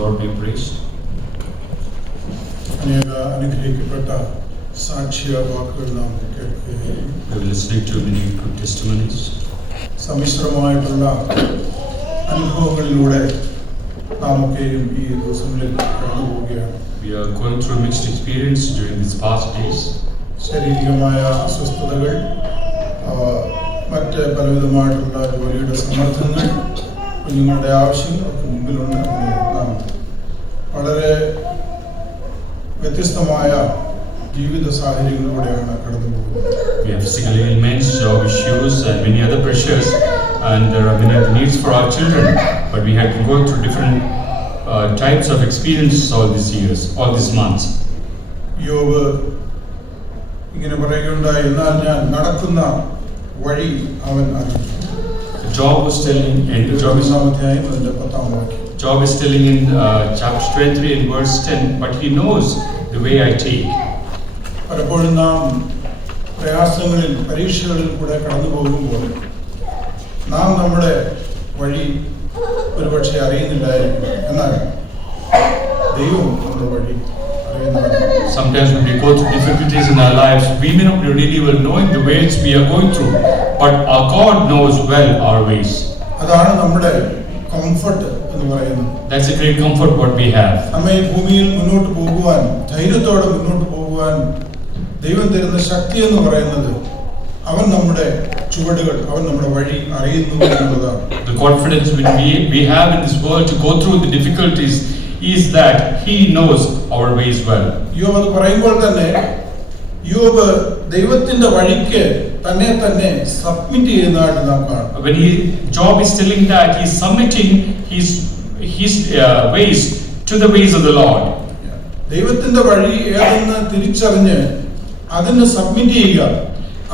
Lord be praised. അനേക അനുഗ്രഹിക്കപ്പെട്ട സാക്ഷ്യ വാക്കുകൾ നാം കേൾക്കുകയും We are listening to many good testimonies. സമ്മിശ്രമായിട്ടുള്ള അനുഭവങ്ങളിലൂടെ നാം ഒക്കെയും ഈ ദിവസങ്ങളിൽ കടന്നു പോവുകയാണ്. We are going through mixed experience during these past days. ശാരീരികമായ അസ്വസ്ഥതകൾ, മറ്റ് പലവിധമായിട്ടുള്ള ജോലിയുടെ സമ്മർദ്ദങ്ങൾ, കുഞ്ഞുങ്ങളുടെ ആവശ്യങ്ങളൊക്കെ മുമ്പിലുണ്ട്. നാം വളരെ വ്യത്യസ്തമായ ജീവിത സാഹചര്യങ്ങളിലൂടെയാണ് കടന്നു പോകുന്നത്. We have physical ailments, job issues, and many other pressures, and there are many other needs for our children. But we have to go through different types of experiences all these years, all these months. യോബ് ഇങ്ങനെ പറയുകയുണ്ടായി, എന്നാൽ ഞാൻ നടക്കുന്ന വഴി അവൻ അറിയും. Job was telling, and Job is 10-ാം വാക്യം. Job is telling in chapter 23 and verse 10, but he knows the way I take. പലപ്പോഴും നാം പ്രയാസങ്ങളിൽ, പരീക്ഷകളിൽ കൂടെ കടന്നു പോകുമ്പോൾ നാം നമ്മുടെ വഴി ഒരുപക്ഷെ അറിയുന്നില്ലായിരിക്കും. എന്നാൽ ദൈവം നമ്മുടെ വഴി അറിയുന്നവരാണ്. Sometimes when we go through difficulties in our lives, we may not really well knowing the ways we are going through, but our God knows well our ways. അതാണ് നമ്മുടെ കംഫർട്ട് എന്ന് പറയുന്നത്. That's a great comfort what we have. നമ്മെ ഈ ഭൂമിയിൽ മുന്നോട്ട് പോകുവാൻ, ധൈര്യത്തോടെ മുന്നോട്ട് പോകുവാൻ ദൈവം തരുന്ന ശക്തി എന്ന് പറയുന്നത് അവൻ നമ്മുടെ ചുവടുകൾ, അവൻ നമ്മുടെ വഴി അറിയുന്നു എന്നുള്ളതാണ്. The confidence we have in this world to go through the difficulties is that He knows our ways well. യോബ് അത് പറയുമ്പോൾ തന്നെ യോബ് ദൈവത്തിന്റെ വഴിക്ക് തന്നെ സബ്മിറ്റ് ചെയ്യുന്നതായിട്ട് നാം കാണും. When Job is telling that he is submitting his ways to the ways of the Lord. ദൈവത്തിന്റെ വഴി ഏതെന്ന് തിരിച്ചറിഞ്ഞ് അതിന് സബ്മിറ്റ് ചെയ്യുക,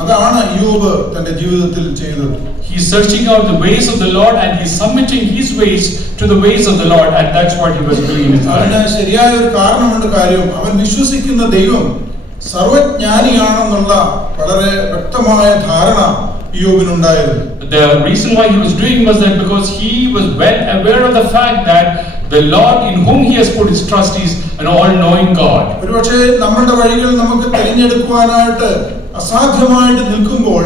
അതാണ് യോബ് തന്റെ ജീവിതത്തിൽ ചെയ്തത്. He is searching out the ways of the Lord and he is submitting his ways to the ways of the Lord, and that's what he was doing in his life. അതിന് ശരിയായ ഒരു കാരണമുണ്ട്. കാര്യം അവൻ വിശ്വസിക്കുന്ന ദൈവം സർവജ്ഞാനിയാണെന്നുള്ള വളരെ വ്യക്തമായ ധാരണ യോബിനുണ്ടായിരുന്നു. The reason why he was doing was that because he was well aware of the fact that the Lord in whom he has put his trust is an all-knowing God. ഒരുപക്ഷേ നമ്മുടെ വഴികൾ നമുക്ക് തിരഞ്ഞെടുക്കുവാനായിട്ട് അസാധ്യമായിട്ട് നിൽക്കുമ്പോൾ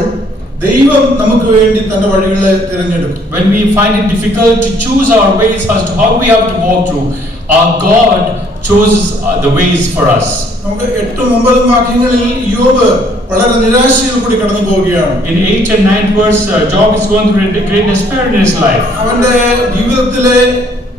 ദൈവം നമുക്ക് വേണ്ടി തന്റെ വഴികളെ തിരഞ്ഞെടുക്കും. When we find it difficult to choose our ways as to how we have to walk through, our God chooses the ways for us. നമുക്ക് 8-9 വാക്യങ്ങളിൽ യോബ് വളരെ നിരാശയിൽ കൂടി കടന്നു പോവുകയാണ്. In 8 and 9 verse, Job is going through a great despair in his life. അവന്റെ ജീവിതത്തിലെ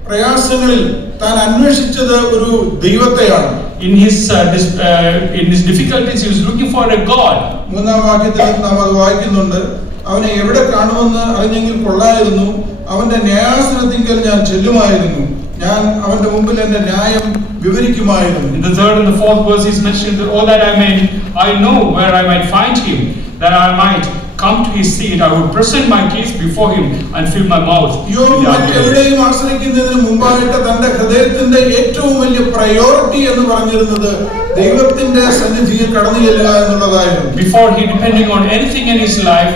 പ്രയാസങ്ങളിൽ താൻ അന്വേഷിച്ചത് ഒരു ദൈവത്തെയാണ്. In his difficulties, he was looking for a God. 3-ാം വാക്യത്തിൽ നാം അത് വായിക്കുന്നുണ്ട്. അവനെ എവിടെ കാണുമെന്ന് അറിഞ്ഞെങ്കിൽ കൊള്ളായിരുന്നു, അവന്റെ ന്യായാസനത്തിങ്കൽ ഞാൻ ചെല്ലുമായിരുന്നു, ഞാൻ അവന്റെ മുമ്പിൽ എന്റെ ന്യായം വിവരിക്കുമായിരുന്നു. In the 3rd and the 4th verse, he's mentioned that all that I know where I might find him, that I might come to his seat, I would present my case before him and fill my mouth. യോബ് മറ്റെവിടെയും ആശ്രയിക്കുന്നതിന് മുമ്പായിട്ട് തന്റെ ഹൃദയത്തിന്റെ ഏറ്റവും വലിയ priority എന്ന് പറഞ്ഞിരുന്നത് ദൈവത്തിന്റെ സന്നിധിയിൽ കടന്നു ചെല്ലുക എന്നുള്ളതായിരുന്നു. Before he depending on anything in his life,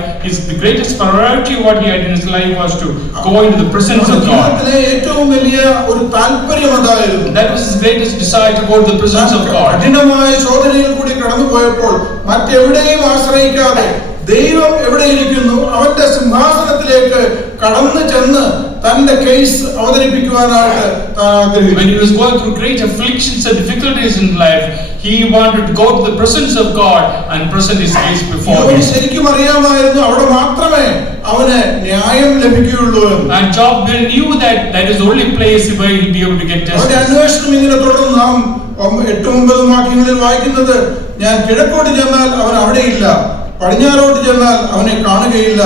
the greatest priority what he had in his life was to go into the presence of God. ജീവിതത്തിലെ ഏറ്റവും വലിയ ഒരു താല്പര്യം അതായിരുന്നു. That was his greatest desire, to go to the presence of God. കഠിനമായ ശോധനയിൽ കൂടി കടന്നു പോയപ്പോൾ മറ്റെവിടെയും ആശ്രയിക്കാതെ ദൈവം എവിടെയിരിക്കുന്നു അവന്റെ സിംഹാസനത്തിലേക്ക് കടന്നു ചെന്ന് തന്റെ കേസ് അവതരിപ്പിക്കുവാനായിട്ട് താൻ ആഗ്രഹിച്ചു. When he was going through great afflictions and difficulties in life, he wanted to go to the presence of God and present his case before him. ശരിക്കും അറിയാമായിരുന്നു അവിടെ മാത്രമേ അവന് ന്യായം ലഭിക്കുകയുള്ളൂ എന്ന്. And Job knew that that is the only place where he will be able to get justice. അവന്റെ അന്വേഷണം ഇങ്ങനെ തുടർന്ന് നാം 8-9 വാക്യങ്ങളിൽ വായിക്കുന്നത്, ഞാൻ കിഴക്കോട്ട് ചെന്നാൽ അവൻ അവിടെയില്ല, പടിഞ്ഞാറോട്ട് ചെന്നാൽ അവനെ കാണുകയില്ല,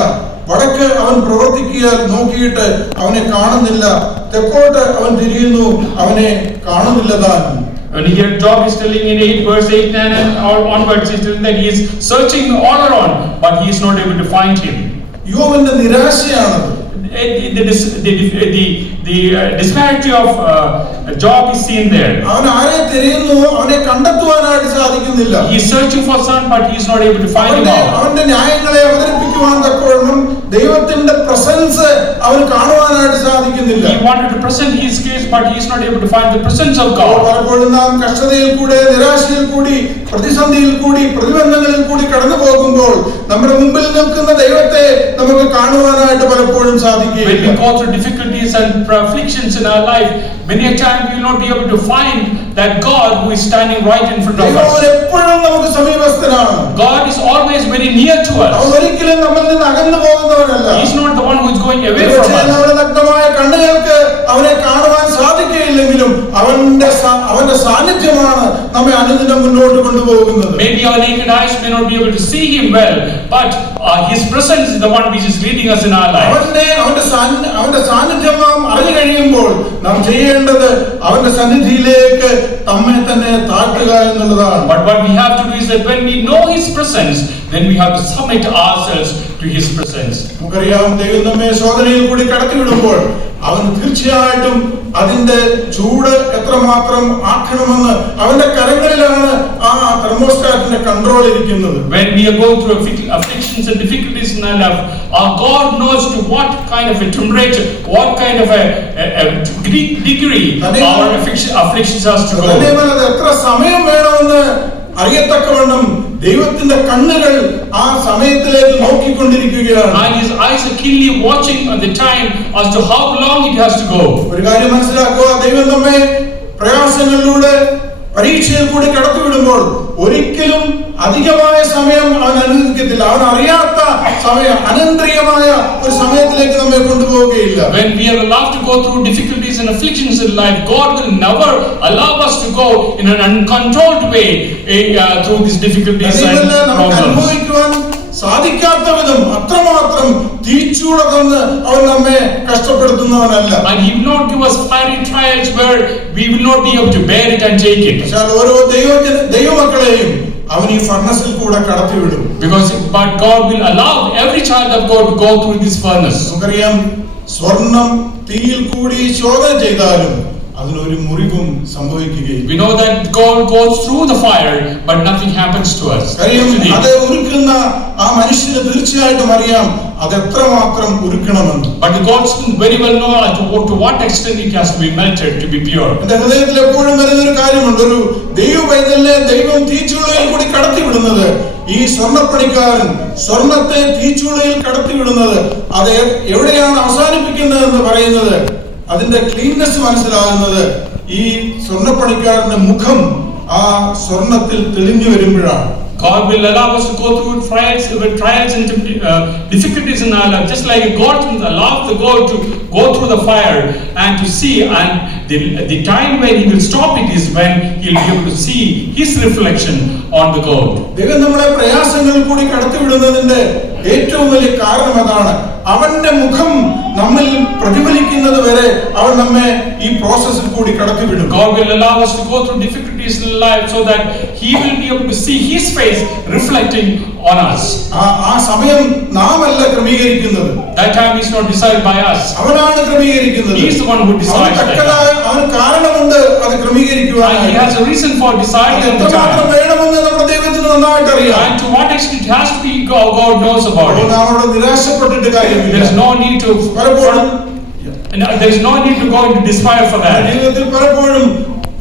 വടക്ക് അവൻ പ്രവർത്തിക്കുക നോക്കിയിട്ട് അവനെ കാണുന്നില്ല, തെക്കോട്ട് അവൻ തിരിയുന്നു അവനെ കാണുന്നില്ല താൻ. And here Job is telling in 8 verse 8, 9 and onwards, he's telling that he is searching all around, but he is not able to find him. യോബിന്റെ നിരാശയാണത്. disparity of job is seen there. അവൻ ആരെ തിരയുന്നു, അവനെ കണ്ടെത്തുവാനായിട്ട് സാധിക്കുന്നില്ല. He is searching for son, but he is not able to find him out. അവന്റെ ന്യായങ്ങളെ അവതരിപ്പിക്കുവാൻ തക്കവണ്ണം ദൈവത്തിന്റെ presence അവൻ കാണുവാനായിട്ട് സാധിക്കുന്നില്ല. He wanted to present his case, but he is not able to find the presence of God. പലപ്പോഴും നാം കഷ്ടതയിൽ കൂടി, നിരാശയിൽ കൂടി, പ്രതിസന്ധിയിൽ കൂടി, പ്രതിബന്ധങ്ങളിൽ കൂടി കടന്നു പോകുമ്പോൾ നമ്മുടെ മുമ്പിൽ നിൽക്കുന്ന ദൈവത്തെ നമുക്ക് കാണുവാനായിട്ട് പലപ്പോഴും സാധിക്കില്ല. When we go through difficulties and afflictions in our life, many a time we will not be able to find that God who is standing right in front of us. ദൈവം എപ്പോഴും നമുക്ക് സമീപസ്ഥനാണ്. God is always very near to us. അവൻ ഒരിക്കലും നമ്മിൽ നിന്ന് അകന്നു പോകുന്നവനല്ല. He is not the one who is going away from us. നമ്മുടെ നഗ്നമായ കണ്ണുകൾക്ക് അവനെ കാണുവാൻ സാധിക്കുകയില്ലെങ്കിലും അവന്റെ സാന്നിധ്യമാണ് നമ്മെ അനുദിനം മുന്നോട്ട് കൊണ്ടുപോകുന്നത്. Maybe our naked eyes may not be able to see him well, but his presence is the one which is leading us in our life. അവന്റെ സാന്നിധ്യം നാം അറിഞ്ഞു കഴിയുമ്പോൾ നാം ചെയ്യേണ്ടത് അവന്റെ സന്നിധിയിലേക്ക് നമ്മെ തന്നെ താഴ്ത്തുക എന്നുള്ളതാണ്. But what we have to do is that when we know his presence, then we have to submit ourselves to his presence. നമുക്കറിയാം, ദൈവം നമ്മെ ശോധനയിൽ കൂടി കടത്തിവിടുമ്പോൾ അവൻ തീർച്ചയായിട്ടും അതിന്റെ ചൂട് എത്രമാത്രം ആക്കണമെന്ന് അവന്റെ കരങ്ങളിലാണ് ആ തെർമോസ്റ്റാറ്റിന്റെ കൺട്രോൾ ഇരിക്കുന്നത്. When we are going through afflictions and difficulties in our life, our God knows to what kind of a temperature, what kind of a degree our afflictions has to go. അത് എത്ര സമയം വേണമെന്ന് അറിയത്തക്കവണ്ണം ദൈവത്തിന്റെ കണ്ണുകൾ ആ സമയത്തിലേക്ക് നോക്കിക്കൊണ്ടിരിക്കുകയാണ്. And his eyes are keenly watching on the time as to how long it has to go. ഒരു കാര്യം മനസ്സിലാക്കുക, ദൈവം നമ്മെ പ്രയാസങ്ങളിലൂടെ, പരീക്ഷയിൽ കൂടി കടത്തിവിടുമ്പോൾ ഒരിക്കലും അധികമായ സമയം അവൻ അനുവദിക്കത്തില്ല. അവൻ അറിയാത്ത സമയം, അനന്തരീയമായ ഒരു സമയത്തിലേക്ക് നമ്മെ കൊണ്ടുപോവുകയില്ല. When we are allowed to go through difficulties and afflictions in life, God will never allow us to go in an uncontrolled way through these difficulties and problems. സാധിക്കാത്ത വിധം അത്രമാത്രം തീച്ചൂട തന്ന് അവൻ നമ്മെ കഷ്ടപ്പെടുത്തുന്നവനല്ല. And he will not give us fiery trials where we will not be able to bear it and take it. ഓരോ ദൈവമക്കളെയും അവൻ ഈ ഫർണസിൽ കൂടെ കടത്തിവിടും. But God will allow every child of God to go through this furnace. നമുക്കറിയാം, സ്വർണം തീയിൽ കൂടി ശോധന ചെയ്താലും അതിനൊരു മുറിവും സംഭവിക്കുകയില്ല. We know that God goes through the fire, but nothing happens to us. അത് ഉരുക്കുന്ന ആ മനുഷ്യന് തീർച്ചയായിട്ടും അറിയാം അത് എത്രമാത്രം ഉരുക്കണമെന്ന്. But God very well knows to what extent it has to be melted to be pure. എന്റെ ഹൃദയത്തിൽ എപ്പോഴും വരുന്ന ഒരു കാര്യമുണ്ട്, ഒരു ദൈവ പൈതലിനെ ദൈവം തീച്ചൂളയിൽ കൂടി കടത്തിവിടുന്നത്, ഈ സ്വർണ്ണപ്പണിക്കാരൻ സ്വർണത്തെ തീച്ചൂളയിൽ കടത്തിവിടുന്നത് അത് എവിടെയാണ് അവസാനിപ്പിക്കുന്നത് എന്ന് പറയുന്നത്, അതിന്റെ ക്ലീൻനെസ് മനസ്സിലാകുന്നത് ഈ സ്വർണ്ണപ്പണിക്കാരന്റെ മുഖം ആ സ്വർണത്തിൽ തെളിഞ്ഞു വരുമ്പോഴാണ്. God will allow us to go through trials and difficulties in our life, just like God allowed the gold to go through the fire and to see, and the time when he will stop it is when he will be able to see his reflection on the gold. ദൈവം നമ്മളെ പ്രയാസങ്ങളിൽ കൂടി കടത്തിവിടുന്നതിന്റെ ഏറ്റവും വലിയ കാരണം അതാണ്. അവന്റെ മുഖം നമ്മിൽ പ്രതിഫലിക്കുന്നത് വരെ അവൻ നമ്മെ ഈ പ്രോസസ്സിൽ കൂടി കടത്തിവിടും. God will allow us to go through difficulties in life so that he will be able to see his face reflecting on us. ആ സമയം നാമല്ല ക്രമീകരിക്കുന്നത്. That time is not decided by us. അവനാണ് ക്രമീകരിക്കുന്നത്. He is the one who decides that. അവന് കാരണമുണ്ട് അത് ക്രമീകരിക്കുവാൻ. He has a reason for deciding the time. വേണമെന്ന് നമ്മുടെ ദൈവത്തിന് നന്നായിട്ട് അറിയാം. And to what extent it has to be, God knows about it. നാമോട് നിരാശപ്പെട്ടിട്ട് കാര്യമില്ല. There is no need to go into despair for that. ജീവിതത്തിൽ പലപ്പോഴും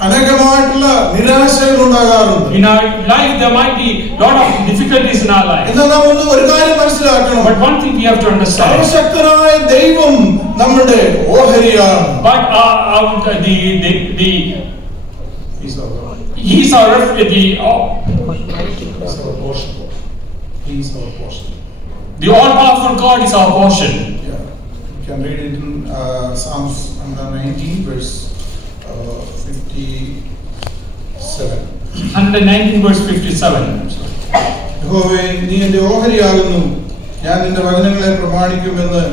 അനേകമായിട്ടുള്ള നിരാശകൾ ഉണ്ടാകാറുണ്ട്. In our life there might be lot of difficulties in our life. എന്നാൽ നാം ഒരു കാര്യം മനസ്സിലാക്കണം. But one thing we have to understand. സർവശക്തനായ ദൈവം നമ്മുടെ ഓഹരിയാണ്. But He's our portion. The all-powerful God is our portion. Yeah, you can read it in Psalms 119 verse 57. 119 verse 57. യഹോവേ, നീ എൻ്റെ ഓഹരിയാകുന്നു, ഞാൻ നിന്റെ വചനങ്ങളെ പ്രമാണിക്കുമെന്ന്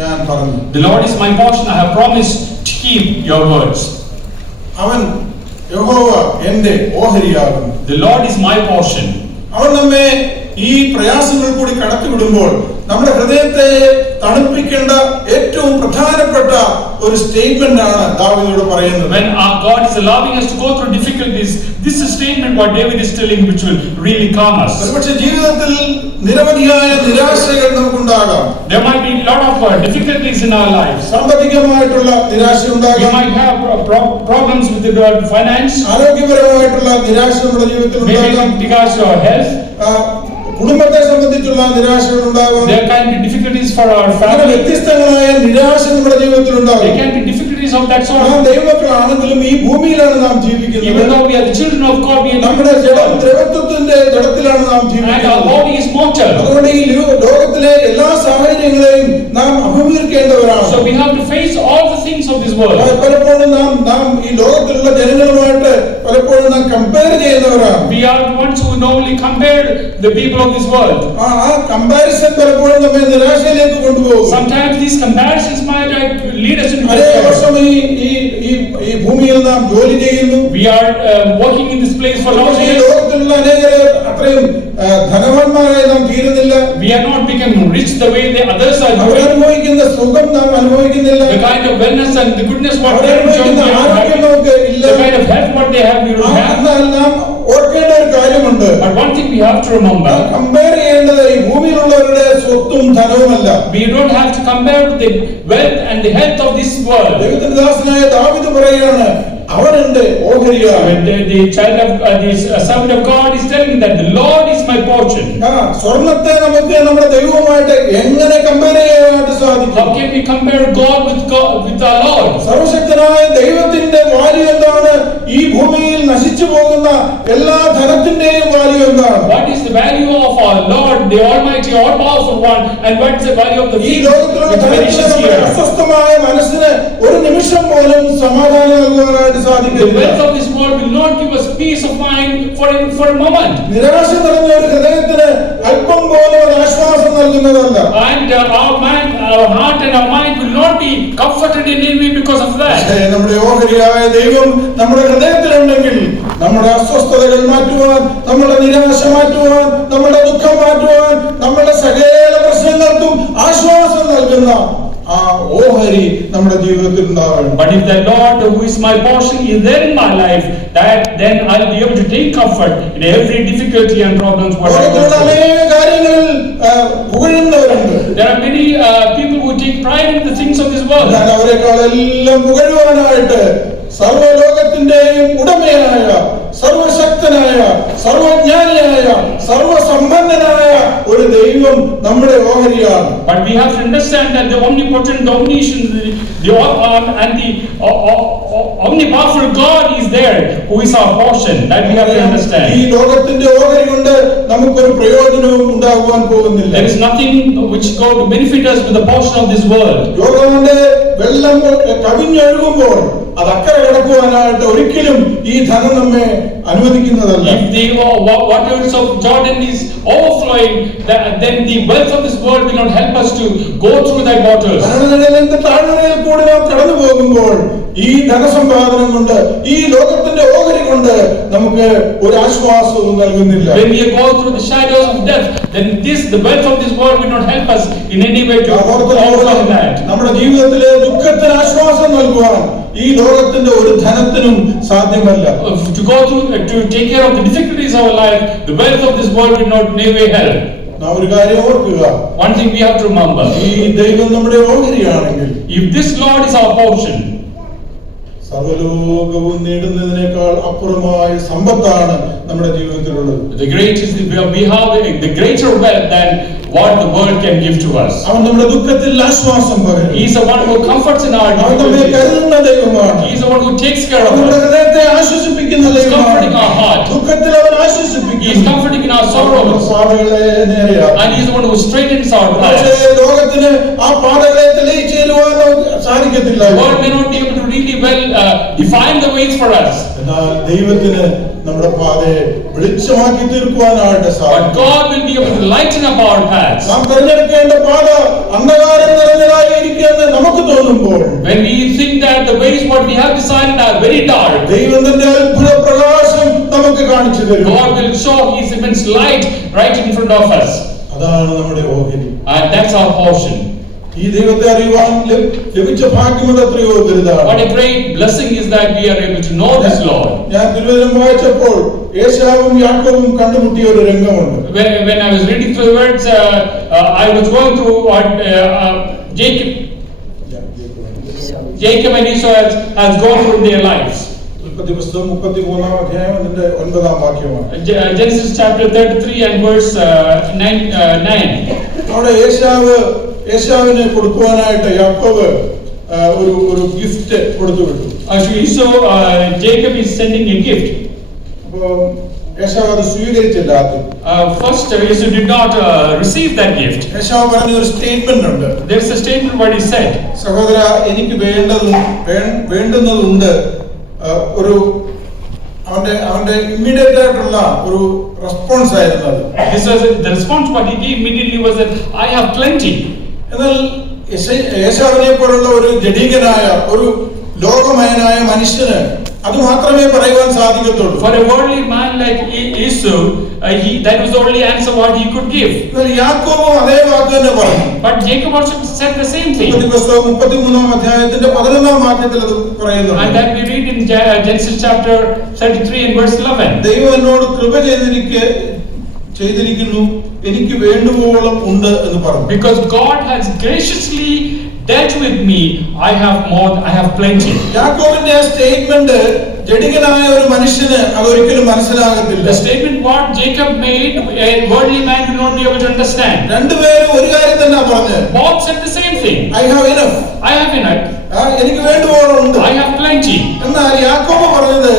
ഞാൻ പറഞ്ഞു. The Lord is my portion, I have promised to keep your words. അവൻ യഹോവ എൻ്റെ ഓഹരിയാകുന്നു. The Lord is my portion. അവൻ നമ്മെ ഈ പ്രയാസങ്ങൾ കൂടി കടത്തിവിടുമ്പോൾ നമ്മുടെ ഹൃദയത്തെ തണുപ്പിക്കേണ്ട ഏറ്റവും പ്രധാനപ്പെട്ട ഒരു സ്റ്റേറ്റ്മെന്റ് ആണ് ദാവീദോട് പറയുന്നത്. When our God is allowing us to go through difficulties, this is a statement what David is telling which will really calm us. ഒരുപക്ഷേ ജീവിതത്തിൽ നിരവധിയായ നിരാശകൾ നമുക്കുണ്ടാകാം. There might be a lot of difficulties in our lives. സാമ്പത്തികമായിട്ടുള്ള നിരാശ We ഉണ്ടാകാം. might have problems with the finance. ആരോഗ്യപരമായിട്ടുള്ള നിരാശ നമ്മുടെ ജീവിതത്തിൽ Maybe ഉണ്ടാകാം. because of our health. കുടുംബത്തെ സംബന്ധിച്ചുള്ള നിരാശകൾ ഉണ്ടാകും. There can be difficulties for our അങ്ങനെ family. വ്യത്യസ്തങ്ങളായ നിരാശ നമ്മുടെ ജീവിതത്തിൽ There ഉണ്ടാകും. can be difficulties of that sort. നാം ദൈവമക്കളാണെങ്കിലും ഈ ഭൂമിയിലാണ് നാം Even ജീവിക്കുന്നത്. though we are the children of God, we are നമ്മുടെ ദ്രവത്വത്തിന്റെ ജഡത്തിലാണ് നാം and our ജീവിക്കുന്നത്. body is mortal. അതുകൊണ്ട് ഈ ലോകത്തിലെ എല്ലാ സാഹചര്യങ്ങളെയും നാം അഭിമുഖീകരിക്കേണ്ടവരാണ്. So we have to face all the things of this world. പലപ്പോഴും നാം ഈ ലോകത്തിലുള്ള ജനങ്ങളുമായിട്ട് പലപ്പോഴും നാം കമ്പയർ ചെയ്യുന്നവരാണ്. We are the ones who normally compare the people of this world. ആ കമ്പാരിസൺ പലപ്പോഴും നമ്മെ നിരാശയിലേക്ക് കൊണ്ടുപോകും. Sometimes these comparisons might lead us into അനേക despair. വർഷം ഈ ഭൂമിയിൽ നാം ജോലി ചെയ്യുന്നു. We are working in this place for long പക്ഷേ ഈ years. ലോകത്തിലുള്ള അനേകർ അത്രയും ധനവാന്മാരായി നാം തീരുന്നില്ല. We are not becoming rich the way the others are our doing. അനുഭവിക്കുന്ന സുഖം നാം അനുഭവിക്കുന്നില്ല. The kind of wellness and the goodness what our they are enjoying, അനുഭവിക്കുന്ന we are ആരോഗ്യം having. നമുക്ക് ഇല്ല. The kind of health what they have, we don't have. എന്നാൽ നാം ഓർക്കേണ്ട ഒരു കാര്യമുണ്ട്. But one thing we have to remember, compare ചെയ്യേണ്ടത് ഈ ഭൂമിയിലുള്ളവരുടെ സ്വത്തും ധനവുമല്ല. we don't have to compare the wealth and the health of this world. ദൈവത്തിന്റെ ദാസനായ ദാവീദ് പറയുകയാണ്, അവൻ എന്റെ ഓഹരിയാണ്. When the child of this servant of God is telling that the Lord is my portion. സ്വർണത്തെ നമുക്ക് നമ്മുടെ ദൈവവുമായിട്ട് എങ്ങനെ കമ്പയർ ചെയ്യാനായിട്ട് സാധിക്കും? How can we compare God with our Lord? സർവശക്തനായ ദൈവത്തിന്റെ വാല്യൂ എന്താണ്? ഈ ഭൂമിയിൽ നശിച്ചു പോകുന്ന എല്ലാ ധനത്തിന്റെയും വാല്യൂ എന്താണ്? What is the value of our Lord, the Almighty, all-powerful one, and what is the value of the ഈ things ലോകത്തിലുള്ള which perishes ധനത്തിന് here? അസ്വസ്ഥമായ മനസ്സിന് ഒരു നിമിഷം പോലും സമാധാനം നൽകുവാനായിട്ട് The സാധിക്കില്ല. wealth of this world will not give us peace of mind for a moment. നിരാശ നിറഞ്ഞ ഒരു ഹൃദയത്തിന് അല്പം പോലും ഒരു ആശ്വാസം നൽകുന്നതല്ല. And our heart and our mind will not be comforted in any way because of that. നമ്മുടെ ഓഹരിയായ ദൈവം നമ്മുടെ ഹൃദയത്തിലുണ്ടെങ്കിൽ നമ്മുടെ അസ്വസ്ഥതകൾ മാറ്റുവാൻ, നമ്മുടെ നിരാശ മാറ്റുവാൻ, നമ്മുടെ ദുഃഖം മാറ്റുവാൻ, നമ്മുടെ സകല പ്രശ്നങ്ങൾക്കും ആശ്വാസം നൽകുന്ന ആ ഓഹരി നമ്മുടെ ജീവിതത്തിൽ ഉണ്ടാവണം. But if the Lord, who is my portion, is there in my life, then I'll be able to take comfort in every difficulty and problems what I go through. അനേക കാര്യങ്ങളിൽ പുകഴുന്നവരുണ്ട്. There are many people who take pride in the things of this world. എന്നാൽ അവരെക്കാളെല്ലാം പുകഴുവാനായിട്ട് സർവ്വലോകത്തിന്റെയും ഉടമയായ, സർവശക്തനായ, സർവജ്ഞാനിയായ, സർവസമ്പന്നനായ ഒരു ദൈവം നമ്മുടെ ഓഹരിയാണ്. But we have to understand that the omnipotent, the omniscient, the and the omnipowerful God is there, who is our portion. That we have to understand. ഈ ലോകത്തിന്റെ ഓഹരി കൊണ്ട് നമുക്കൊരു പ്രയോജനവും ഉണ്ടാകുവാൻ പോകുന്നില്ല. There is nothing which is going to benefit us with the portion of this world. യോർദാന്റെ വെള്ളം കവിഞ്ഞൊഴുകുമ്പോൾ അത് അക്കരെ കടക്കുവാനായിട്ട് ഒരിക്കലും ഈ ധനം നമ്മെ അനുവദിക്കുന്നതല്ല. If the waters of Jordan is overflowing, then the wealth of this world will not help us to go through that waters. മരണനിഴലിന്റെ താഴ്വരയിൽ കൂടി നാം കടന്നു പോകുമ്പോൾ ഈ ധനസമ്പാദനം കൊണ്ട്, ഈ ലോകത്തിന്റെ ഓഹരി കൊണ്ട് നമുക്ക് ഒരു ആശ്വാസവും നൽകുന്നില്ല. When we go through the shadows of death, then the wealth of this world will not help us in any way to overcome that. നമ്മുടെ ജീവിതത്തിലെ ദുഃഖത്തിന് ആശ്വാസം നൽകുവാൻ ഈ ലോകത്തിന്റെ ഒരു ധനത്തിനും സാധ്യമല്ല. To go through, to take care of the difficulties of our life, the wealth of this world will not in any way help. നാം ഒരു കാര്യം ഓർക്കുക, One thing we have to remember: ഈ ദൈവം നമ്മുടെ ഓഹരിയാണെങ്കിൽ, if this Lord is our portion, സർവ്വലോകവും നേടുന്നതിനേക്കാൾ അപ്പുറമായ സമ്പത്താണ് നമ്മുടെ ജീവിതത്തിലുള്ളത്. the greater wealth than what the world can give to us. അവൻ നമ്മുടെ ദുഃഖത്തിൽ ആശ്വാസം പകരും. He is the one who comforts in our അവൻ നമ്മെ difficulties. കരുതുന്ന ദൈവമാണ്. He is the one who takes care of നമ്മുടെ us. ഹൃദയത്തെ ആശ്വസിപ്പിക്കുന്ന He is ദൈവമാണ്. comforting our heart. ദുഃഖത്തിൽ അവൻ He is ആശ്വസിപ്പിക്കും. comforting in our അവൻ sorrows. പാതകളെ നേരെയാക്കും. And He is the one who straightens our പക്ഷേ paths. ലോകത്തിന് ആ പാതകളെ തെളിയിച്ചു തരുവാൻ സാധിക്കത്തില്ല. The world may not be able to really well define the ways for us. എന്നാൽ ദൈവത്തിന് നമ്മുടെ പാതയെ വെളിച്ചമാക്കി തീർക്കുവാനായിട്ട് But സാധിക്കും. God will be able to lighten up our paths. നാം തിരഞ്ഞെടുക്കേണ്ട പാത അന്ധകാരം നിറഞ്ഞതായി ഇരിക്കുമെന്ന് നമുക്ക് തോന്നുമ്പോൾ, When we think that the ways what we have decided are very dark, ദൈവം തന്റെ അത്ഭുത പ്രകാശം നമുക്ക് കാണിച്ചു തരും. God will show His immense light right in front of us. അതാണ് നമ്മുടെ ഓഹരി. And that's our portion. ഈ ദൈവത്തെ അറിയുവാൻ ലഭിച്ച ഭാഗ്യം എത്രയോ വലുതാണ്. What a great blessing is that we are able to know this Lord. ഞാൻ തിരുവചനം വായിച്ചപ്പോൾ ഏശാവും യാക്കോബും കണ്ടുമുട്ടിയ ഒരു രംഗമുണ്ട്. When I was reading through the words, I was going through what Jacob and Esau has gone through in their lives. പുസ്തകം 33-ാം അധ്യായം അതിന്റെ 9-ാം വാക്യമാണ്. Genesis chapter 33 and verse 9. അവിടെ ഏശാവിനെ കൊടുക്കുവാനായിട്ട് യാക്കോബ് ഒരു ഗിഫ്റ്റ് കൊടുത്തു വിട്ടു. So Jacob is sending a gift. അപ്പോൾ ഏശാവ് അത് സ്വീകരിച്ചില്ല ആദ്യം. First Esau did not receive that gift. ഏശാവ് പറഞ്ഞ ഒരു സ്റ്റേറ്റ്മെന്റ് ഉണ്ട്. There is a statement what he said. സഹോദര, എനിക്ക് വേണ്ടുന്നതുണ്ട്. ഒരു അവന്റെ ഇമ്മീഡിയറ്റ് ആയിട്ടുള്ള ഒരു റെസ്പോൺസ് ആയിരുന്നു അത്. This was the response what he gave immediately was that I have plenty. എന്നാൽ ഏശാവിനെ പോലുള്ള ഒരു ജഡീകനായ ഒരു ലോകമയനായ മനുഷ്യന് അത് മാത്രമേ പറയുവാൻ സാധിക്കത്തുള്ളൂ. For a worldly man like Esau, that was the only answer what he could give. എന്നാൽ യാക്കോബും അതേ വാക്ക് തന്നെ പറഞ്ഞു. But Jacob also said the same thing. പുസ്തകം 33-ാം അധ്യായത്തിന്റെ 11-ാം വാക്യത്തിൽ അത് പറയുന്നുണ്ട്. And that we read in Genesis chapter 33 and verse 11. ദൈവം എന്നോട് കൃപ ചെയ്തിരിക്കുന്നു, എനിക്ക് വേണ്ടുവോളം ഉണ്ട് എന്ന് പറഞ്ഞു. Because God has graciously dealt with me, I have plenty. യാക്കോബിന്റെ സ്റ്റേറ്റ്മെന്റ് ജഡികനായ ഒരു മനുഷ്യന് അതൊരിക്കലും മനസ്സിലാകത്തില്ല. The statement what Jacob made, a worldly man will not be able to understand. രണ്ടുപേരും ഒരു കാര്യം തന്നെ പറഞ്ഞത്. Both said the same thing. I have enough. എനിക്ക് വേണ്ടുവോളം ഉണ്ട്. I have plenty. എന്നാൽ യാക്കോബ് പറഞ്ഞത്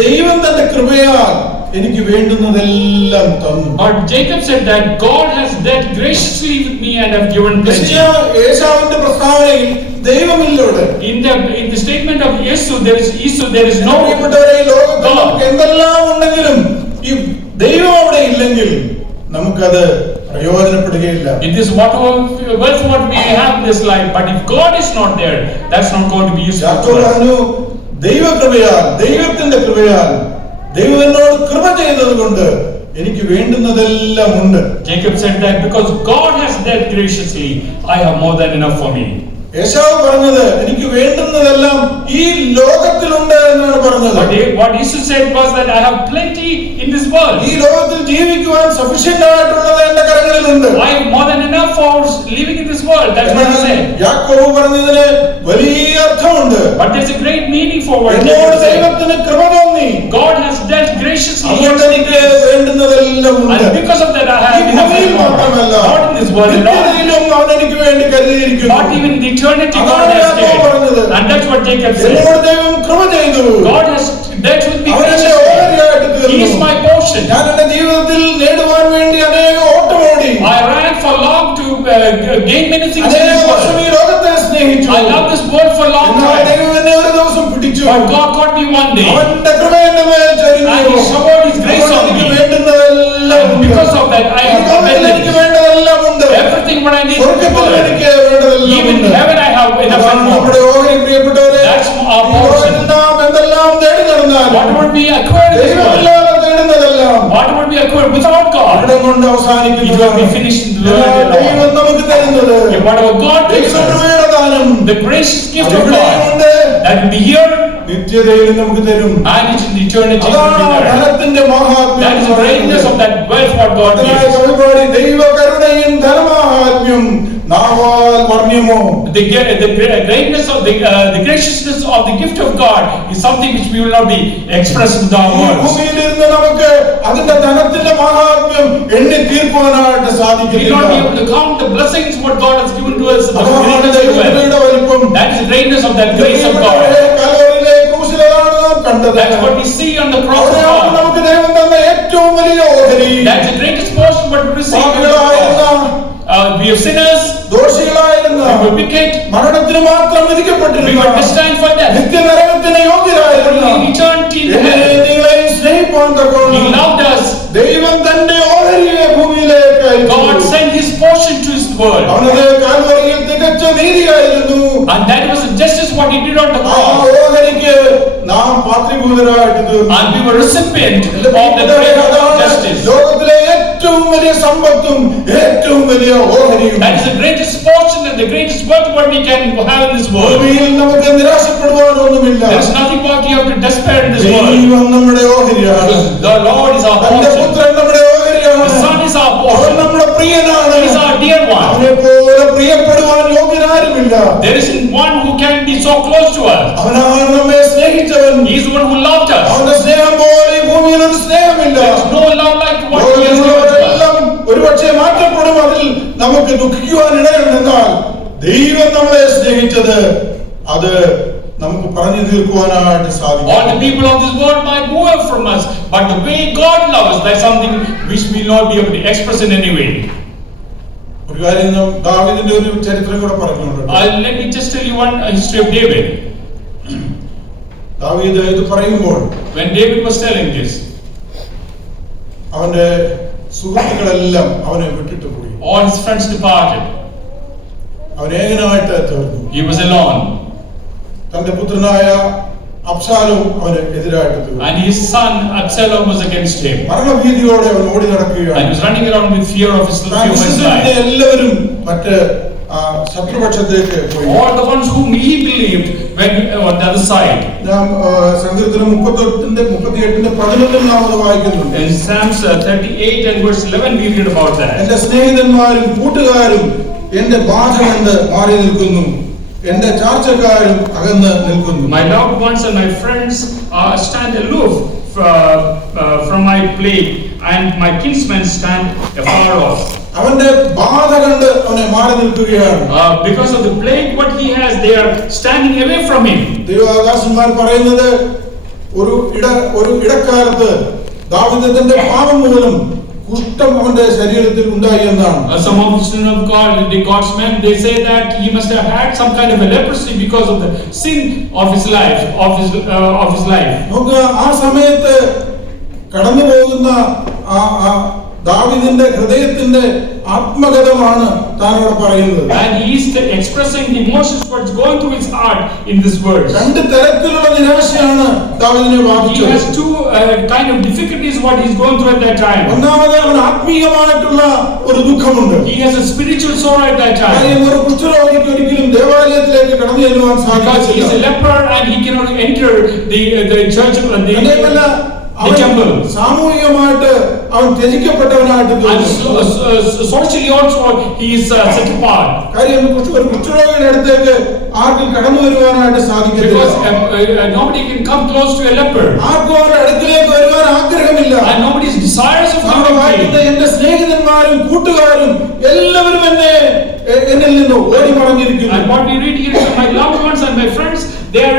ദൈവം തന്റെ കൃപയാൽ എനിക്ക് വേണ്ടുന്നതെല്ലാം തന്നു. But Jacob said that God has dealt graciously with me and have given plenty. ഏശാവിന്റെ പ്രസ്താവനയിൽ ദൈവമില്ലോട്. In the statement of Esau there is no God. ലോകത്തിൽ എന്തെല്ലാം ഉണ്ടെങ്കിലും ഈ ദൈവം അവിടെ ഇല്ലെങ്കിൽ നമുക്കത് പ്രയോജനപ്പെടുകയില്ല. It is whatever wealth what we have in this life, but if God is not there, that's not going to be useful to us. ദൈവകൃപയാൽ, ദൈവത്തിന്റെ കൃപയാൽ, ദൈവം എന്നോട് കൃപ ചെയ്തതുകൊണ്ട് എനിക്ക് വേണ്ടുന്നതെല്ലാം ഉണ്ട്. Jacob said that because God has dealt graciously, I have more than enough for me. ഏശാവ് പറഞ്ഞത് എനിക്ക് വേണ്ടുന്നതെല്ലാം ഈ ലോകത്തിലുണ്ട് എന്നാണ് പറഞ്ഞത്. What Esau said was that I have plenty in this world. ഈ ലോകത്തിൽ ജീവിക്കുവാൻ സഫിഷ്യന്റ് ആയിട്ടുള്ളത് എന്റെ കരങ്ങളിലുണ്ട്. I have more than enough for living in this world. That's what he said. യാക്കോബ് പറഞ്ഞതിന് വലിയ അർത്ഥമുണ്ട്. But there's a great meaning for what എന്നോട് ദൈവത്തിന് കൃപ തോന്നി. God has dealt graciously. അതുകൊണ്ട് എനിക്ക് വേണ്ടുന്നതെല്ലാം ഉണ്ട്. And because of that I have enough. Not in this world. അവൻ എനിക്ക് വേണ്ടി കരുതിയിരിക്കുന്നു. Not even the eternity God has done. And that's what Jacob said. God has dealt with me graciously. He is my portion. I ran for long to gain many things in this world. I love this world for a long time. But God caught me one day. And He showered His grace on me. And because of that I have everything what I need in the world. Even in heaven I have enough and more. That's our portion. What would be acquired in this world? What would be acquired without God? It will be finished in the Lord. Whatever God gives us, the gracious gift of God, that will be here. And it's in eternity. That is the greatness of that wealth what God gives. The greatness of the graciousness of the gift of God is something which we will not be expressed with our words. We will not be able to count the blessings what God has given to us. That is the greatness of that grace of God. That's what we see on the cross of God. That's the greatest portion what we receive. We are sinners. We were wicked. We were destined for death. We returned to heaven. He loved us. God sent His portion to His world. And that was the justice what He did on the cross. നാം പാത്രീഭൂതരായിട്ട് തീർന്നു. And we were recipient of the great justice. ലോകത്തിലെ ഏറ്റവും വലിയ സമ്പത്തും ഏറ്റവും വലിയ ഓഹരിയും. That is the greatest fortune and the greatest wealth what we can have in this world. ഭൂമിയിൽ നമുക്ക് നിരാശപ്പെടുവാനൊന്നുമില്ല. There is nothing what you have to despair in this world. ദൈവം നമ്മുടെ ഓഹരിയാണ്. The Lord is our തന്റെ portion. പുത്രൻ നമ്മുടെ ഓഹരിയാണ്. The Son is our അവൻ portion. നമ്മുടെ പ്രിയനാണ്. He is our dear one. അവനെ പോലെ പ്രിയപ്പെടുവാൻ യോഗ്യനാരുമില്ല. There isn't one who can be so close to us. അവനാണ് നമ്മെ സ്നേഹിച്ചവൻ. He is the one who loved us. അവന്റെ സ്നേഹം പോലെ ഈ ഭൂമിയിൽ ഒരു സ്നേഹമില്ല. There is no love like what he has given to us. ഒരുപക്ഷെ മാറ്റപ്പെടും, അതിൽ നമുക്ക് ദുഃഖിക്കുവാൻ ഇടയുണ്ടെന്നാൽ ദൈവം നമ്മളെ സ്നേഹിച്ചത് അത് നമുക്ക് പറഞ്ഞു തീർക്കുവാനായിട്ട് സാധിക്കും. All the people of this world might move away from us, but the way God loves us, that's something which we will not be able to express in any way. ഒരു കാര്യം നാം ദാവീദിന്റെ ഒരു ചരിത്രം കൂടെ പറഞ്ഞുകൊണ്ട് Let me just tell you one history of David. ദാവീദ് ഇത് പറയുമ്പോൾ When David was telling this, അവന്റെ സുഹൃത്തുക്കളെല്ലാം അവനെ വിട്ടിട്ട് പോയി. all his friends departed. അവൻ ഏകനായിട്ട് തീർന്നു. He was alone. തന്റെ പുത്രനായ അബ്ശാലോം അവന് എതിരായിട്ട് തീർന്നു. And his son Absalom was against him. മരണഭീതിയോടെ അവൻ ഓടി And he നടക്കുകയാണ്. was running around with fear of his life. എല്ലാവരും മറ്റ് ശത്രുപക്ഷത്തേക്ക് പോയി. All the ones whom he believed went on the other side. നാം സങ്കീർത്തനം 38:11 നാം അത് വായിക്കുന്നുണ്ട്. In Psalms 38 and verse 11 we read about that. എന്റെ സ്നേഹിതന്മാരും കൂട്ടുകാരും എന്റെ ബാധ കണ്ട് മാറി നിൽക്കുന്നു, എന്റെ ചാർച്ചക്കാരും അകന്ന് നിൽക്കുന്നു. My loved ones and my friends stand aloof from my plague, and my kinsmen stand afar off. അവന്റെ ബാധ കണ്ട് അവനെ മാറി നിൽക്കുകയാണ്. Because of the plague what he has, they are standing away from him. ദൈവദാസന്മാർ പറയുന്നത് ഒരു ഇടക്കാലത്ത് ദാവീദിന്റെ പാപം മൂലം കുഷ്ഠം അവന്റെ ശരീരത്തിൽ ഉണ്ടായി എന്നാണ്. Some of the children of God, the God's men, they say that he must have had some kind of a leprosy because of the sin of his life, of his life. നമുക്ക് ആ സമയത്ത് കടന്നു പോകുന്ന ദാവീദിന്റെ ഹൃദയത്തിന്റെ ആത്മഗതമാണ് താൻ അവിടെ പറയുന്നത്. And he is expressing the emotions what's going through his heart in this verse. രണ്ട് തരത്തിലുള്ള നിരാശയാണ് ദാവീദിനെ ബാധിച്ചത്. He has two kind of difficulties what he is going through at that time. ഒന്നാമത് അവന് ആത്മീയമായിട്ടുള്ള ഒരു ദുഃഖമുണ്ട്. He has a spiritual sorrow at that time. ഒരു കുഷ്ഠരോഗിക്ക് ഒരിക്കലും ദേവാലയത്തിലേക്ക് കടന്നു ചെല്ലുവാൻ Because he is a സാധിക്കില്ല. leper and he cannot enter the church, the temple. സാമൂഹികമായിട്ട് അവൻ ത്യജിക്കപ്പെട്ടവനായിട്ട് And തീർന്നു. socially also he is set apart. കാര്യം ഒരു കുഷ്ഠരോഗിയുടെ അടുത്തേക്ക് ആർക്കും കടന്നു വരുവാനായിട്ട് സാധിക്കില്ല. Because nobody can come close to a leper. ആർക്കും അവരുടെ അടുക്കിലേക്ക് വരുവാൻ ആഗ്രഹമില്ല. And nobody is desirous of coming to him. എന്റെ സ്നേഹിതന്മാരും കൂട്ടുകാരും എല്ലാവരും എന്നിൽ നിന്ന് ഓടി മറഞ്ഞിരിക്കുന്നു. And what we read here is my loved ones and my friends, they are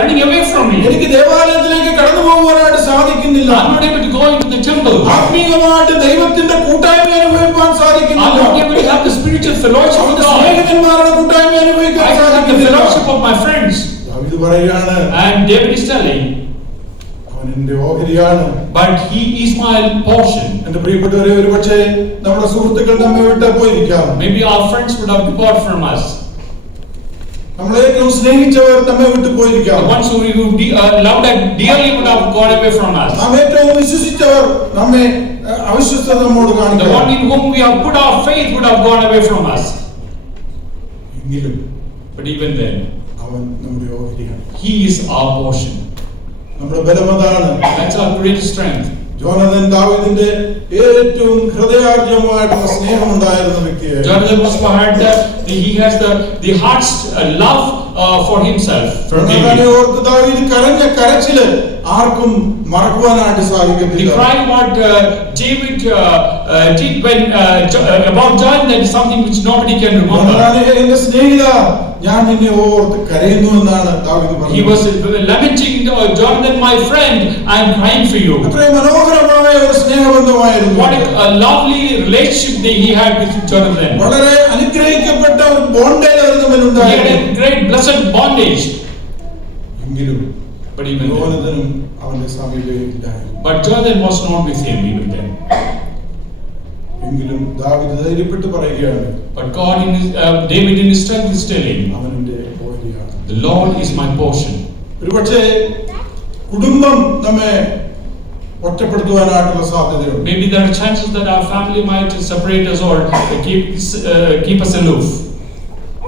running away from me. എനിക്ക് ദേവാലയത്തിലേക്ക് കടന്നു പോകുവാനായിട്ട് സാധിക്കുന്നില്ല. I'm not able to go into the temple. ആത്മീയമായിട്ട് ദൈവത്തിന്റെ കൂട്ടായ്മ അനുഭവിക്കാൻ I'm സാധിക്കുന്നില്ല. not able to have the spiritual fellowship of God. സ്നേഹിതന്മാരുടെ കൂട്ടായ്മ അനുഭവിക്കാൻ I have the സാധിക്കുന്നില്ല. fellowship of my friends. ദാവീദ് പറയുകയാണ്, And David is telling, അവൻ എന്റെ ഓഹരിയാണ്. but he is my portion. എന്റെ പ്രിയപ്പെട്ടവരെ, ഒരുപക്ഷേ നമ്മുടെ സുഹൃത്തുക്കൾ നമ്മെ വിട്ട് പോയിരിക്കാം. Maybe our friends would have departed from us. നമ്മളെ ഏറ്റവും സ്നേഹിച്ചവർ നമ്മെ വിട്ട് The പോയിരിക്കാം. ones who loved and dearly would have gone away from us. നാം ഏറ്റവും വിശ്വസിച്ചവർ നമ്മെ അവിശ്വസ്തത നമ്മോട് The കാണിക്കാം. one in whom we have put our faith would have gone away from us. എങ്കിലും But even then, അവൻ നമ്മുടെ ഓഹരിയാണ്. he is our portion. നമ്മുടെ ബലമതാണ്. That's our greatest strength. ജോനഥൻ ദാവീദിന്റെ ഏറ്റവും ഹൃദയാർജമായിട്ടുള്ള സ്നേഹമുണ്ടായിരുന്ന വ്യക്തിയായിരുന്നു. Jonathan was had that he has the heart's love for himself. For ജോനഥനെ David. ഓർത്ത് ദാവീദ് കരഞ്ഞ കരച്ചില് ആർക്കും മറക്കുവാനായിട്ട് The സാധിക്കത്തില്ല. cry what David did when about Jonathan is something which nobody can remember. ജോനഥനെ, എന്റെ സ്നേഹിത, ഞാൻ നിന്നെ ഓർത്ത് കരയുന്നു എന്നാണ് ദാവീദ് He പറഞ്ഞത്. was lamenting, Jonathan, my friend, I am crying for you. അത്രയും മനോഹരമായ ഒരു സ്നേഹബന്ധമായിരുന്നു. What a lovely relationship that he had with Jonathan. വളരെ അനുഗ്രഹിക്കപ്പെട്ട ഒരു ബോണ്ടേജ് അവർ തമ്മിൽ He had ഉണ്ടായിരുന്നു. a great blessed bondage. എങ്കിലും But even then, ജോനഥനും അവന്റെ സമീപയില്ലായിരുന്നു. but Jonathan was not with him even then. എങ്കിലും ദാവീദ് ധൈര്യപ്പെട്ട് പറയുകയാണ്, But God in his, David in his strength is telling, അവൻ എന്റെ ഓഹരിയാണ്. the Lord is my portion. ഒരുപക്ഷെ കുടുംബം നമ്മെ ഒറ്റപ്പെടുത്തുവാനായിട്ടുള്ള സാധ്യതയുണ്ട്. Maybe there are chances that our family might separate us or keep us aloof.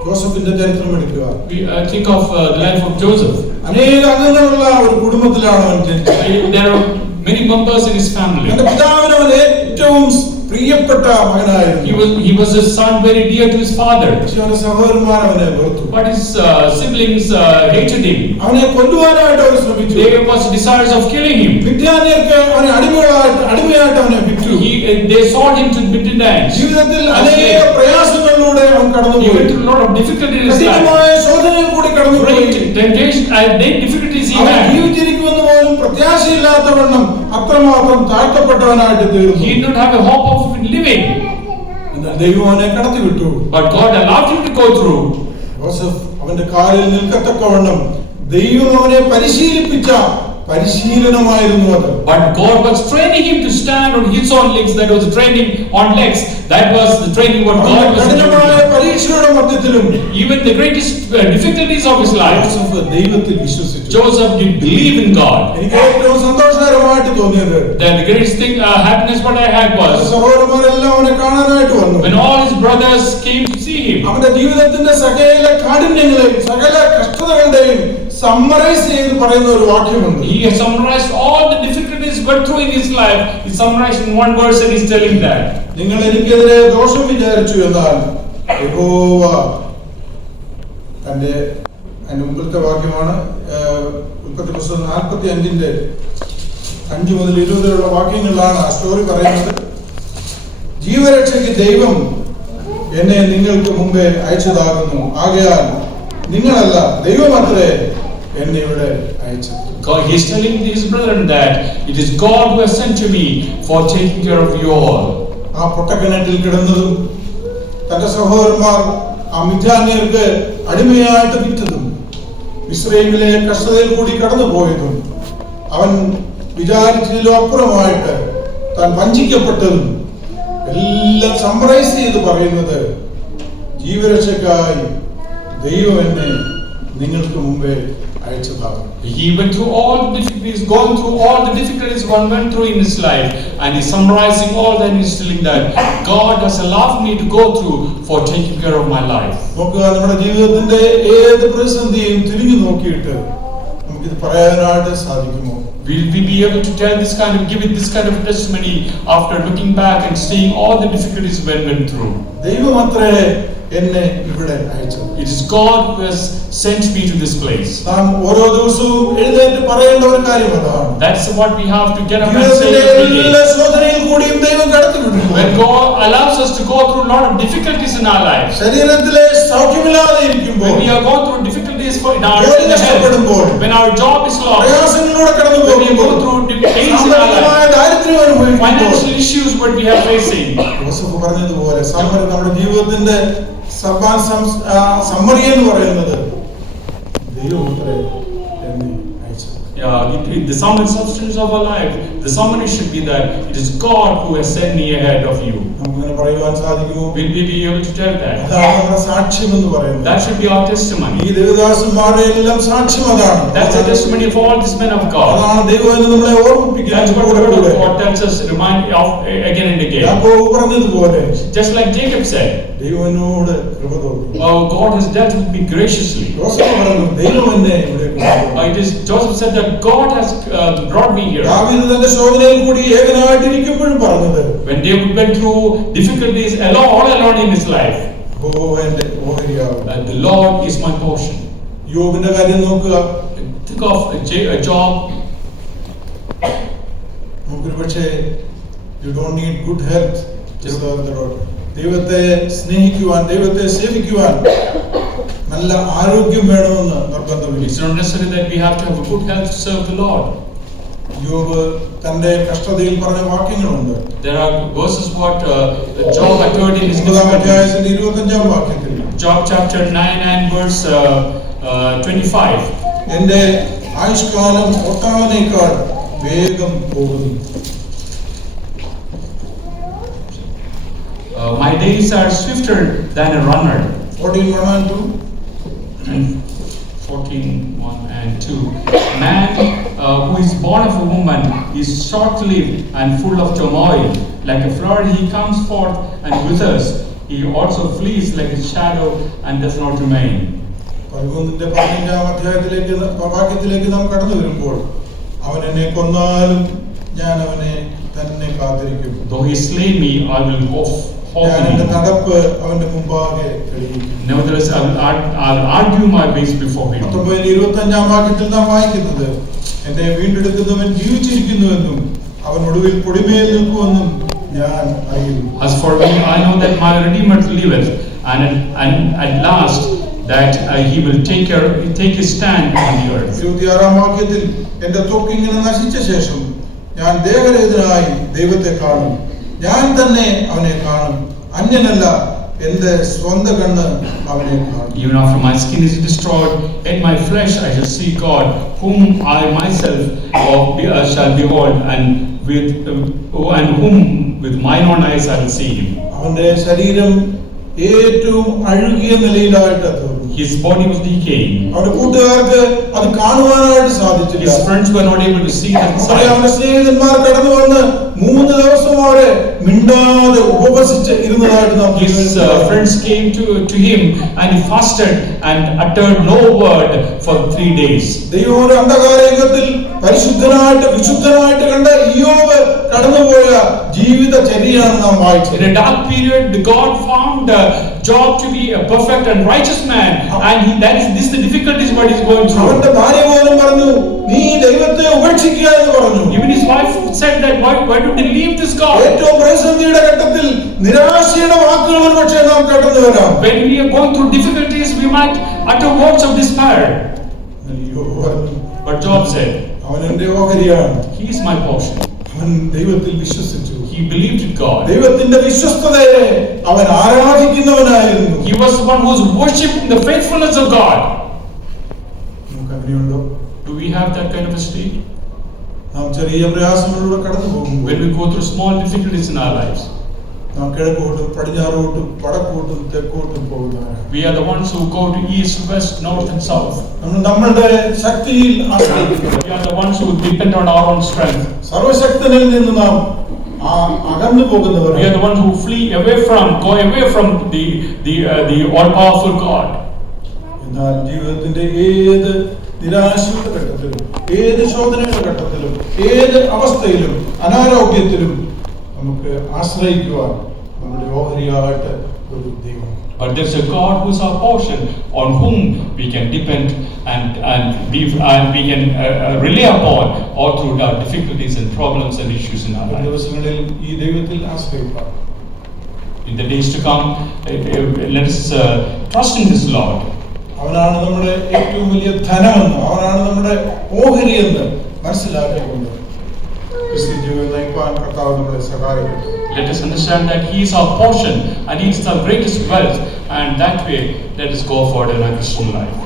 ജോസഫിന്റെ ചരിത്രം എടുക്കുക. We think of the life of Joseph. അനേക അംഗങ്ങളുള്ള ഒരു കുടുംബത്തിലാണ് അവൻ ജനിച്ചത്. There are many members in his family. തന്റെ പിതാവിന് അവൻ ഏറ്റവും പ്രിയപ്പെട്ട മകനായിരുന്നു. He was a son very dear to his father. അവന്റെ സഹോദരന്മാർ അവനെ വെറുത്തു. But his siblings hated him. അവനെ കൊല്ലുവാനായിട്ട് അവർ ശ്രമിച്ചു. There was desires of killing him. മിദ്യാന്യർക്ക് അവനെ അടിമയായിട്ട് അവനെ വിറ്റു. They sold him to Midianites. ജീവിതത്തിൽ അനേക പ്രയാസങ്ങളിലൂടെ അവൻ കടന്നുപോയി. He went through a lot of difficulties in his life. കഠിനമായ ശോധനയിൽ കൂടി കടന്നുപോയി. Temptation and difficulties he അവൻ had. ജീവിച്ചിരിക്കുമെന്ന് പോലും പ്രത്യാശയില്ലാത്തവണ്ണം അത്രമാത്രം താഴ്ത്തപ്പെട്ടവനായിട്ട് തീർന്നു. He did not have a hope of living. എന്നാൽ ദൈവം അവനെ കടത്തിവിട്ടു. But God allowed him to go through. Joseph അവന്റെ കാലിൽ നിൽക്കത്തക്കവണ്ണം ദൈവം അവനെ പരിശീലിപ്പിച്ച പരിശീലനമായിരുന്നു അത്. But God was training him to stand on his own legs. That was training on legs. That was the training what God was കഠിനമായ doing. പരീക്ഷയുടെ മധ്യത്തിലും Even the greatest difficulties of his life, Joseph ദൈവത്തിൽ വിശ്വസിച്ചു. Joseph did believe in God. എനിക്ക് ഏറ്റവും സന്തോഷകരമായിട്ട് തോന്നിയത് Then the greatest thing, happiness what I had was സഹോദരന്മാരെല്ലാം അവനെ കാണാനായിട്ട് വന്നു. when all his brothers came to see him. അവന്റെ ജീവിതത്തിന്റെ സകല കാഠിന്യങ്ങളെയും സകല കഷ്ടതകളുടെയും സമ്മറൈസ് ചെയ്ത് പറയുന്ന ഒരു വാക്യമുണ്ട്. He has summarized all the difficulties went through in his life. He summarized in one verse and he's telling that. നിങ്ങൾ എനിക്കെതിരെ ദോഷം വിചാരിച്ചു എന്നാൽ യഹോവ അതിന്റെ മുമ്പിലത്തെ വാക്യമാണ് ഉൽപ്പത്തി പുസ്തകം 45 5 മുതൽ 20 വരെയുള്ള വാക്യങ്ങളിലാണ് ആ സ്റ്റോറി പറയുന്നത്. ജീവരക്ഷയ്ക്ക് ദൈവം എന്നെ നിങ്ങൾക്ക് മുമ്പേ അയച്ചതാകുന്നു. ആകയാൽ നിങ്ങളല്ല ദൈവമത്രേ എന്നെ ഇവിടെ അയച്ചത്. God, he is telling his brethren that it is God who has sent to me for taking care of you all. ആ പൊട്ടക്കിണറ്റിൽ കിടന്നതും തന്റെ സഹോദരന്മാർ ആ മിദ്യാന്യർക്ക് അടിമയായിട്ട് വിറ്റതും മിസ്രൈമിലെ കഷ്ടതയിൽ കൂടി കടന്നുപോയതും അവൻ വിചാരിച്ചതിലും അപ്പുറമായിട്ട് താൻ വഞ്ചിക്കപ്പെട്ടതും എല്ലാം സമ്മറൈസ് ചെയ്ത് പറയുന്നത് ജീവരക്ഷയ്ക്കായി ദൈവം എന്നെ നിങ്ങൾക്ക് മുമ്പേ അയച്ചതാണ്. He went through all the difficulties, gone through all the difficulties one went through in his life, and he's summarizing all that. He's telling that God has allowed me to go through for taking care of my life. നോക്കുക, നമ്മുടെ ജീവിതത്തിന്റെ ഏത് പ്രതിസന്ധിയും തിരിഞ്ഞു നോക്കിയിട്ട് നമുക്കിത് പറയാനായിട്ട് സാധിക്കുമോ? Will we be able to tell this kind of, give it this kind of testimony after looking back and seeing all the difficulties we went through? ദൈവം അത്രേ എന്നെ ഇവിടെ അയച്ചത്. It is God who has sent me to this place. നാം ഓരോ ദിവസവും എഴുന്നേറ്റ് പറയേണ്ട ഒരു കാര്യം അതാണ്. That's what we have to get up and say every day. ശോധനയിൽ കൂടിയും ദൈവം കടത്തിവിടുന്നു. When God allows us to go through a lot of difficulties in our lives, ശരീരത്തിലെ സൗഖ്യമില്ലാതെ ഇരിക്കുമ്പോൾ, when we are going through difficulties in our health, when our job is lost, പ്രയാസങ്ങളിലൂടെ കടന്നു when we പോകുമ്പോൾ, go through pains in our life, ദാരിദ്ര്യം അനുഭവിക്കുമ്പോൾ, financial issues what we are facing. Joseph പറഞ്ഞതുപോലെ നമ്മുടെ ജീവിതത്തിന്റെ summary എന്ന് പറയുന്നത് ദൈവമത്രേ എന്നെ അയച്ചത്. The sum and substance of our life, the summary should be that it is God who has sent me ahead of you. നമുക്കങ്ങനെ പറയുവാൻ സാധിക്കുമോ? Will we be able to tell that? അതാണ് നമ്മുടെ സാക്ഷ്യം എന്ന് പറയുന്നത്. That should be our testimony. ഈ ദേവദാസന്മാരുടെ എല്ലാം സാക്ഷ്യം അതാണ്. That's the testimony of all these men of God. അതാണ് ദൈവം എന്ന് നമ്മളെ ഓർമ്മിപ്പിക്കുന്നത്. That's what the word of God tells us, remind of again and again. യാക്കോബ് പറഞ്ഞതുപോലെ, just like Jacob said, ദൈവനോട് കൃപ തോന്നി. Oh, God has dealt with me graciously. Joseph പറഞ്ഞു, ദൈവം എന്നെ ഇവിടെ കൊണ്ടുവന്നു. It is Joseph said that God has brought me here. ദാവീദ് തന്റെ ശോധനയിൽ കൂടി ഏകനായിട്ടിരിക്കുമ്പോഴും പറഞ്ഞത്, when David went through difficulties alone, all alone in his life, എന്റെ ഓഹരിയാകും. and the Lord is my portion. യോബിന്റെ കാര്യം നോക്കുക. Think of a job. നമുക്ക് പക്ഷേ you don't need good health to serve the Lord. ദൈവത്തെ സ്നേഹിക്കുവാൻ, ദൈവത്തെ സേവിക്കുവാൻ നല്ല ആരോഗ്യം വേണമെന്ന് നിർബന്ധമില്ല. It's not necessary that we have to have a good health to serve the Lord. യോബ് തന്റെ കഷ്ടതയിൽ പറഞ്ഞ വാക്യങ്ങളുണ്ട്. There are verses what Job uttered in his 25-ാം വാക്യത്തിൽ, Job chapter 9 and verse 25. എന്റെ ആയുഷ്കാലം ഒട്ടാളനേക്കാൾ വേഗം പോകുന്നു. My days are swifter than a runner. 14:1 and 2. 14:1 and and 2. Man who is born of a woman is short-lived and full of turmoil. Like a flower he comes forth and withers. He also flees like a shadow and does not remain. 15-ാം വാക്യത്തിലേക്ക് നാം കടന്നു വരുമ്പോൾ അവൻ എന്നെ കൊന്നാലും ഞാൻ അവനെ തന്നെ കാത്തിരിക്കും. Though he slay me, I will hope ഞാൻ in എന്റെ him. നടപ്പ് അവന്റെ മുമ്പാകെ തെളിയിക്കും. Nevertheless, I'll argue my ways before him. 25-ാം വാക്യത്തിൽ നാം വായിക്കുന്നത് എന്നെ വീണ്ടെടുക്കുന്നവൻ ജീവിച്ചിരിക്കുന്നുവെന്നും അവൻ ഒടുവിൽ പൊടിമേൽ നിൽക്കുമെന്നും ഞാൻ അറിയുന്നു. As for me, I know that my Redeemer liveth, and at last that he will take his stand on the earth. 26-ാം വാക്യത്തിൽ എന്റെ ത്വക്കിങ്ങനെ നശിച്ച ശേഷം ഞാൻ ദേഹരഹിതനായി ദൈവത്തെ കാണും. ഞാൻ തന്നെ അവനെ കാണും, അന്യനല്ല. എന്റെ സ്വന്തം കണ്ണ് അവനെ കാണും. Even after my skin is destroyed, in my flesh I shall see God, whom I myself shall behold, and whom with mine own eyes I will see him. അവന്റെ ശരീരം ഏറ്റവും അഴുകിയ നിലയിലായിട്ട് തോന്നി. His body was decaying. അവന്റെ കൂട്ടുകാർക്ക് അത് കാണുവാനായിട്ട് സാധിച്ചില്ല. His friends were not able to see that sight. അവന്റെ സ്നേഹിതന്മാർ കടന്നു വന്ന് 3 ദിവസം അവരെ മിണ്ടാതെ ഉപവസിച്ച് ഇരുന്നതായിട്ട് നാം His friends came to him and he fasted and uttered no word for 3 days. ദൈവം അന്ധകാരയുഗത്തിൽ പരിശുദ്ധനായിട്ട് വിശുദ്ധനായിട്ട് കണ്ട ഇയ്യോബ് കടന്നുപോയ ജീവിതചര്യയാണ് നാം വായിച്ചത്. In a dark period, God found Job to be a perfect and righteous man, and this is the difficulties what he's going through. അവന്റെ ഭാര്യ പോലും പറഞ്ഞു, നീ ദൈവത്തെ ഉപേക്ഷിക്കുക എന്ന് പറഞ്ഞു. Even his wife said that why don't they leave this God? ഏറ്റവും പ്രതിസന്ധിയുടെ ഘട്ടത്തിൽ നിരാശയുടെ വാക്കുകൾ ഒരുപക്ഷേ നാം കേട്ടെന്ന് വരാം. When we are going through difficulties, we might utter words of despair. But Job said, അവൻ എന്റെ ഓഹരിയാണ്. he is my portion. അവൻ ദൈവത്തിൽ വിശ്വസിച്ചു. He believed in God. ദൈവത്തിന്റെ വിശ്വസ്തതയെ അവൻ ആരാധിക്കുന്നവനായിരുന്നു. He was the one who was worshiping the faithfulness of God. നമുക്ക് അങ്ങനെയുണ്ടോ? Do we have that kind of a state? നാം ചെറിയ പ്രയാസങ്ങളിലൂടെ കടന്നു പോകുമ്പോൾ When we go through small difficulties in our lives, നാം കിഴക്കോട്ടും പടിഞ്ഞാറോട്ടും വടക്കോട്ടും തെക്കോട്ടും പോകുന്നവരാണ്. we are the ones who go to east, west, north and south. നമ്മളുടെ ശക്തിയിൽ ആശ്രയിക്കുന്നു. We are the ones who depend on our own strength. സർവശക്തനിൽ നിന്ന് നാം അകന്നു We are പോകുന്നവരാണ്. the ones who go away from the all-powerful God. എന്നാൽ ജീവിതത്തിന്റെ ഏത് നിരാശയുടെ ഘട്ടത്തിലും ഏത് ശോധനയുടെ ഘട്ടത്തിലും ഏത് അവസ്ഥയിലും അനാരോഗ്യത്തിലും നമുക്ക് ആശ്രയിക്കുവാൻ നമ്മുടെ ഓഹരിയായിട്ട് ഒരു ദൈവം. But there's a God who's our portion, on whom we can depend and we can rely upon all through our difficulties and problems and issues in our life. ദിവസങ്ങളിൽ ഈ ദൈവത്തിൽ ആശ്രയിക്കാം. In the days to come, let us trust in this Lord. അവനാണ് നമ്മുടെ ഏറ്റവും വലിയ ധനമെന്ന്, അവനാണ് നമ്മുടെ ഓഹരി എന്ന് മനസ്സിലാക്കിക്കൊണ്ട് ക്രിസ്ത്യൻ ജീവിതം നയിക്കാൻ കർത്താവ് നമ്മളെ സഹായിക്കും. Let us understand that He is our portion and He is our greatest wealth, and that way let us go forward in our Christian life.